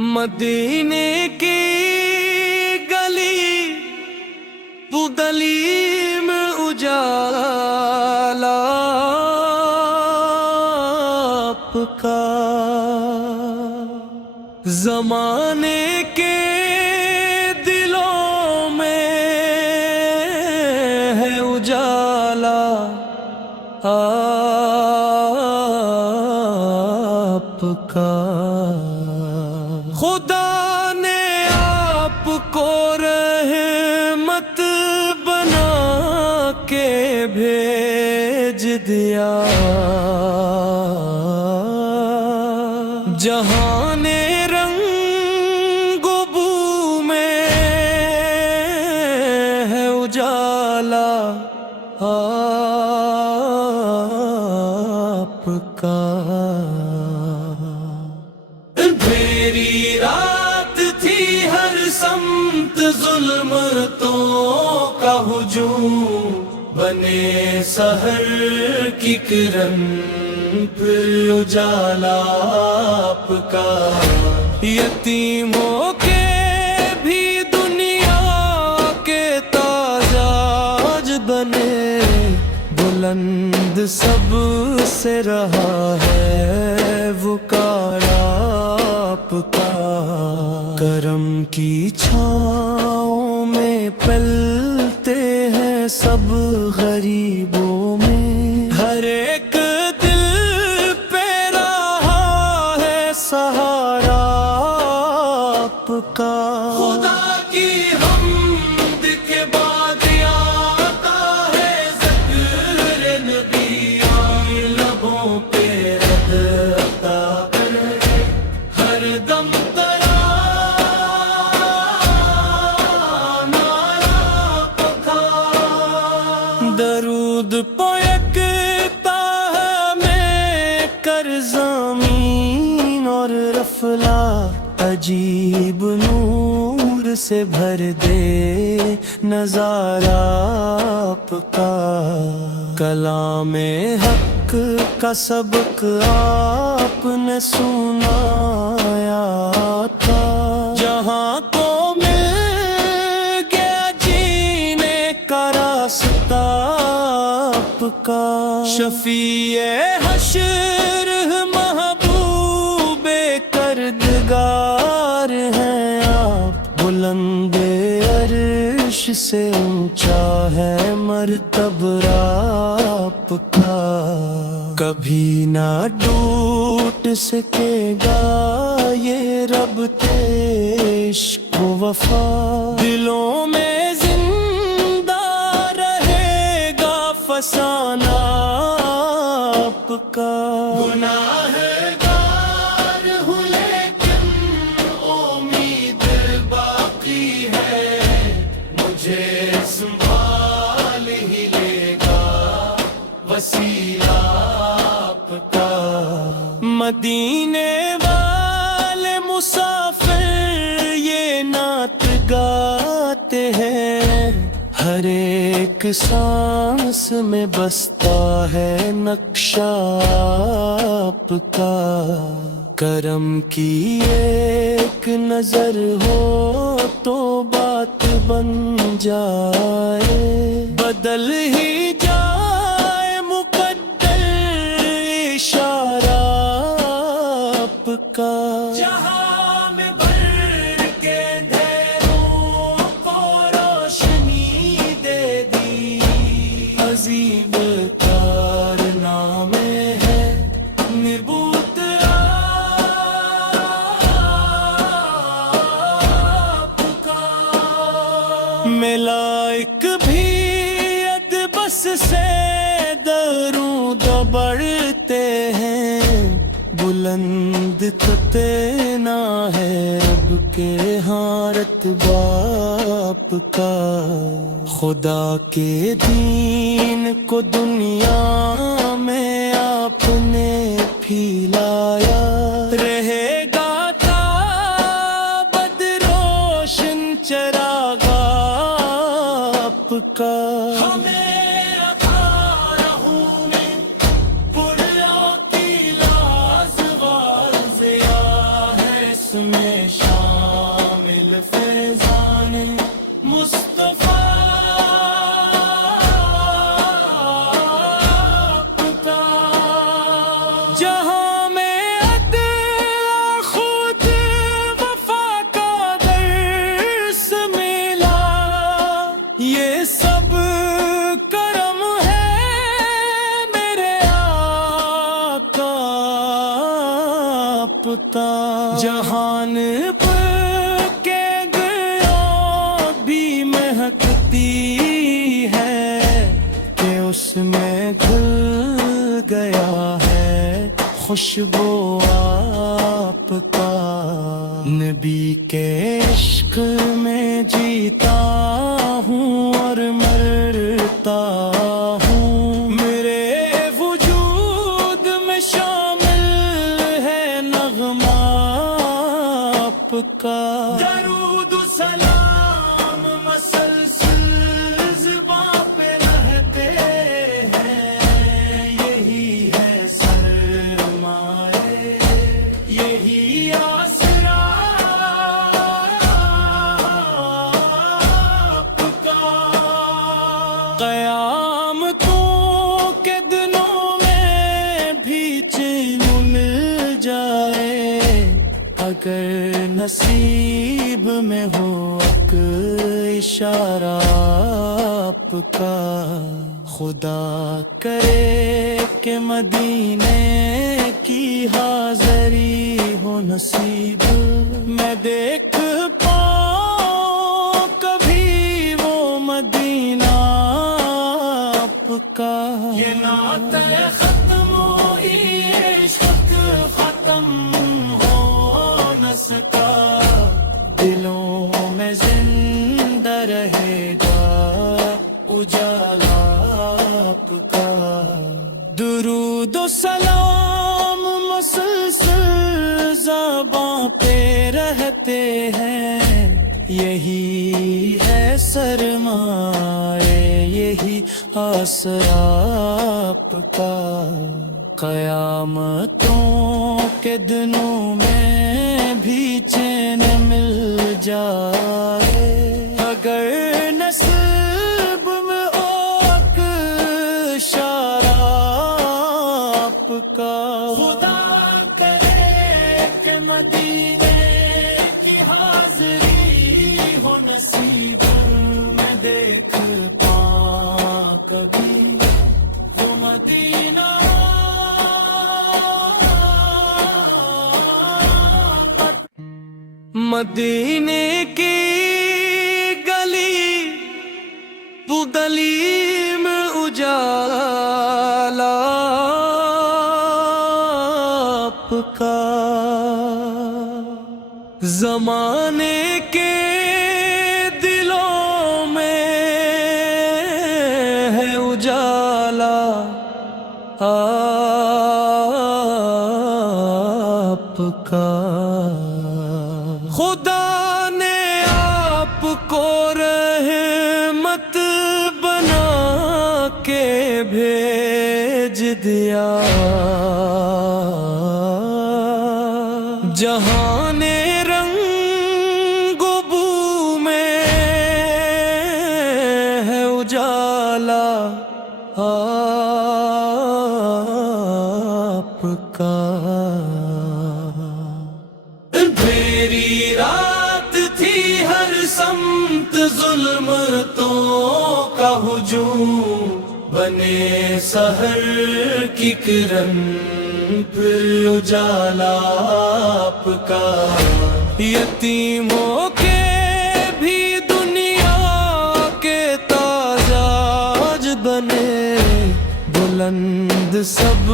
مدینے کی گلی بدلی میں اجالا آپ کا، زمانے کے دلوں میں ہے اجالا آپ کا۔ خدا نے آپ کو رحمت بنا کے بھیج دیا، جہان رنگ و بو میں ہے اجالا آپ کا۔ اندھیری رات تھی، ہر سمت ظلمتوں کا ہجوم، بنے سحر کی کرن پھر اجالا آپ کا۔ یتیموں کے بھی دنیا کے تاج بنے، بلند سب سے رہا ہے وقار آپ کا۔ کرم کی چھاؤں میں پلتے ہیں سب غریبوں میں، ہر ایک دل پہ رہا ہے سہارا آپ کا۔ خدا کی حمد کے بعد آتا ہے ذکر نبی، لبوں پہ رہتا ہے ہر دم درود پویکتا ہے میں کر زمین اور رفلا، عجیب نور سے بھر دے نظارہ آپ کا۔ کلام حق کا سبق آپ نے سنایا تھا، جہاں کو مل گیا جینے کا راستہ آپ کا۔ شفیع حشر محبوب کردگار ہیں آپ، بلند عرش سے اونچا ہے مرتبہ آپ کا۔ کبھی نہ ٹوٹ سکے گا یہ ربط عشق و وفا، دلوں میں زندہ رہے گا فسانہ آپ کا۔ گناہگار ہوں لیکن امید باقی ہے، مجھے سنبھال ہی لے گا وسیلہ آپ کا۔ مدینے والے مسافر یہ نعت گاتے ہیں، ہر ایک سانس میں بستا ہے نقشہ آپ کا۔ کرم کی ایک نظر ہو تو بات بن جائے، بدل ہی جائے مقدر اشارہ آپ کا۔ جہاں میں بھر کے اندھیروں کو روشنی دے دی، عظیم کارنامے ہے نبوت آپ کا۔ ملائک بھی ادبس سے درود بڑھتے ہیں، بلند تینا ہے رب کے ہاں رتبہ آپ کا۔ خدا کے دین کو دنیا میں آپ نے پھیلایا، رہے گا تا بد روشن چراغ آپ کا۔ ہمیں میں شامل فیضان مصطفیٰ کا، جہاں میں عدل خود وفا کا درس ملا، یہ سب کرم ہے میرے آقا پتا، جہان کے گیا بھی مہکتی ہے کہ اس میں گھل گیا ہے خوشبو آپ کا، نبی کے عشق میں جیتا ہوں اور مرتا ہوں، میرے وجود میں شامل ہے نغمہ آپ کا، درود و سلام مسلسل زباں پہ رہتے ہیں، یہی ہے سرمایہ یہی آسرا آپ کا، قیامتوں کے دنوں میں بھی چین مل جائے، اگر نصیب میں ہو ایک اشارہ آپ کا، خدا کرے کہ مدینے کی حاضری ہو نصیب، میں دیکھ پاؤں کبھی وہ مدینہ آپ کا، یہ نعت ختم ہوئی عشق ختم ہو نہ سکا، دلوں میں زندہ رہے گا اجالا آپ کا، درود و سلام مسلسل زباں پہ رہتے ہیں، یہی ہے سرمایہ یہی آسرا آپ کا، قیامتوں کے دنوں میں بھی چین مل جائے، اگر نصیب میں اوک اشارہ آپ کا، خدا کرے کہ مدینے کی حاضری ہو نصیب، میں دیکھ پاؤں کبھی وہ مدینہ مدینے کی گلی گلی میں اجالا آپ کا، زمانے کے دلوں میں ہے اجالا آپ کا، خدا نے آپ کو رحمت بنا کے بھیج دیا، جہان رنگ و بو میں ہے اجالا آپ کا، میری رات تھی ہر سمت ظلمتوں کا ہجوم، بنے سحر کی کرن پھر اجالا آپ کا، یتیموں کے بھی دنیا کے تاج بنے، بلند سب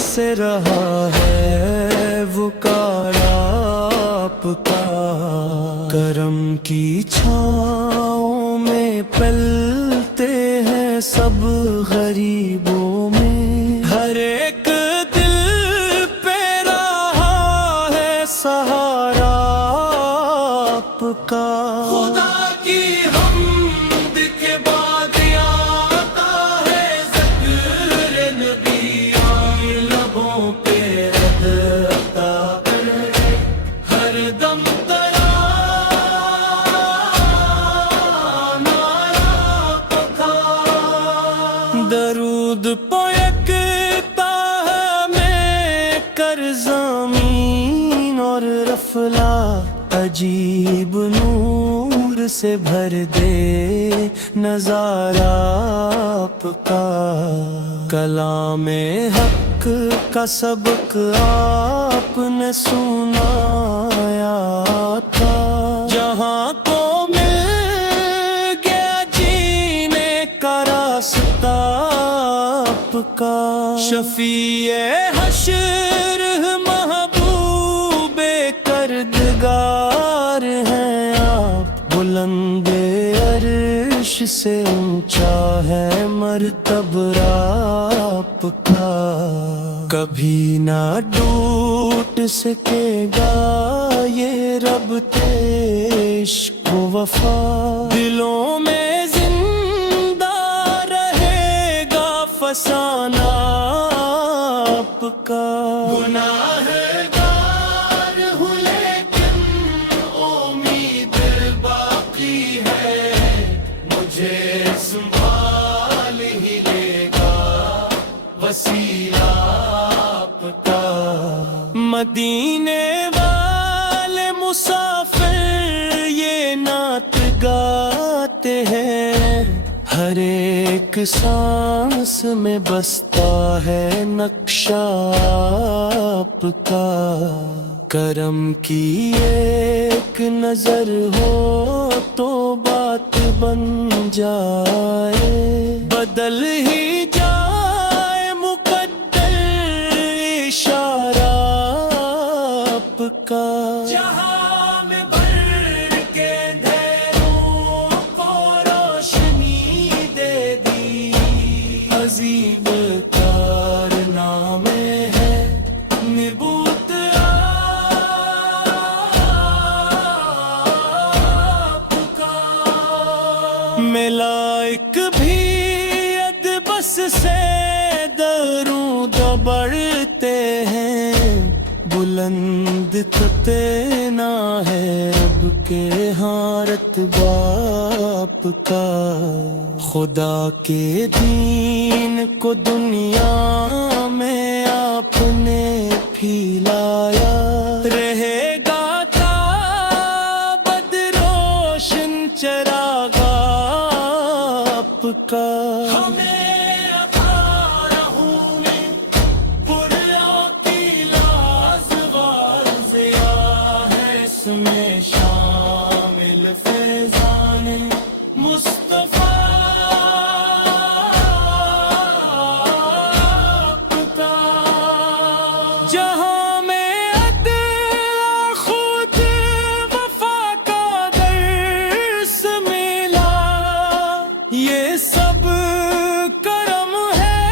سے رہا ہے وقار آپ کا، کرم کی چھاؤں میں پلتے ہیں سب غریبوں میں، ہر ایک دل پہ رہا ہے سہارا آپ کا، خدا کی حمد کے بعد آتا ہے ذکر نبی، آئے لبوں پہ رد عطا کر، ہر دم ترانہ آپ کا درود پویکتا میں کر زمین اور رفلا عجیب نور سے بھر دے نظارہ آپ کا کلام حق کا سبق آپ نے سنایا تھا جہاں کو مل گیا جینے کا راستہ آپ کا شفیع حشر محبوب کردگار ہیں آپ بلند عرش سے اونچا ہے مرتبہ آپ کا کبھی نہ ٹوٹ سکے گا یہ ربط عشق و وفا دلوں میں زندہ رہے گا فسانہ آپ کا گناہگار ہوں لیکن امید باقی ہے مجھے سنبھال ہی لے گا وسیلہ آپ کا مدینے والے مسافر یہ نعت گاتے ہیں ہر ایک سانس میں بستا ہے نقشہ آپ کا کرم کی ایک نظر ہو تو بات بن جائے بدل ہی جائے مقدر اشارہ آپ کا جہاں میں بھر کے اندھیروں کو روشنی دے دی عظیم کارنامے ہے نبوت آپ کا ملائک بھی ادبس سے درود بڑھتے ہیں بلند تتنا ہے رب کے ہاں رتبہ آپ کا خدا کے دین کو دنیا میں آپ نے پھیلایا رہے گا تا بدروشن چراغ آپ کا ہمیں میں شامل فیضان مصطفیٰ کا جہاں میں عدل خود وفا کا درس ملا یہ سب کرم ہے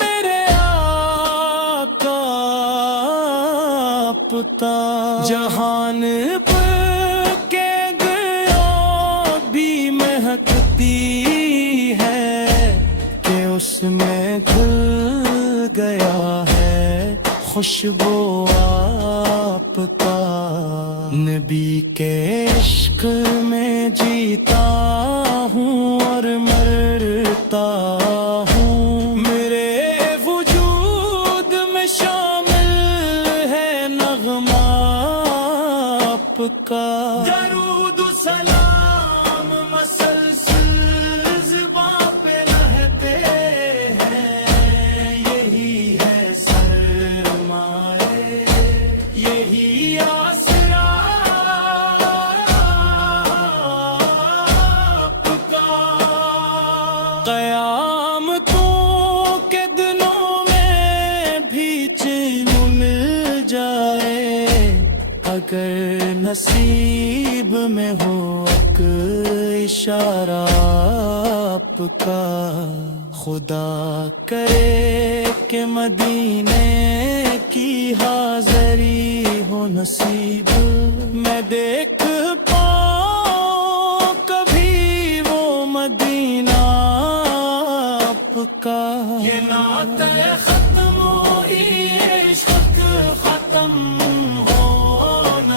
میرے آقا پتا جہان کے گیا بھی مہکتی ہے کہ اس میں گھل گیا ہے خوشبو آپ کا نبی کے عشق میں جیتا ہوں اور مرتا ہوں میرے وجود میں شامل ہے نغمہ آپ کا درود و سلام مسلسل زباں پہ رہتے ہیں یہی ہے سرمایہ یہی آسرا آپ کا قیامتوں کے دنوں میں بھی چین مل جائے اگر نصیب میں ہو ایک اشارہ آپ کا خدا کرے کہ مدینے کی حاضری ہو نصیب میں دیکھ پاؤں کبھی وہ مدینہ آپ کا یہ نعت ختم ہو عشق ختم ہو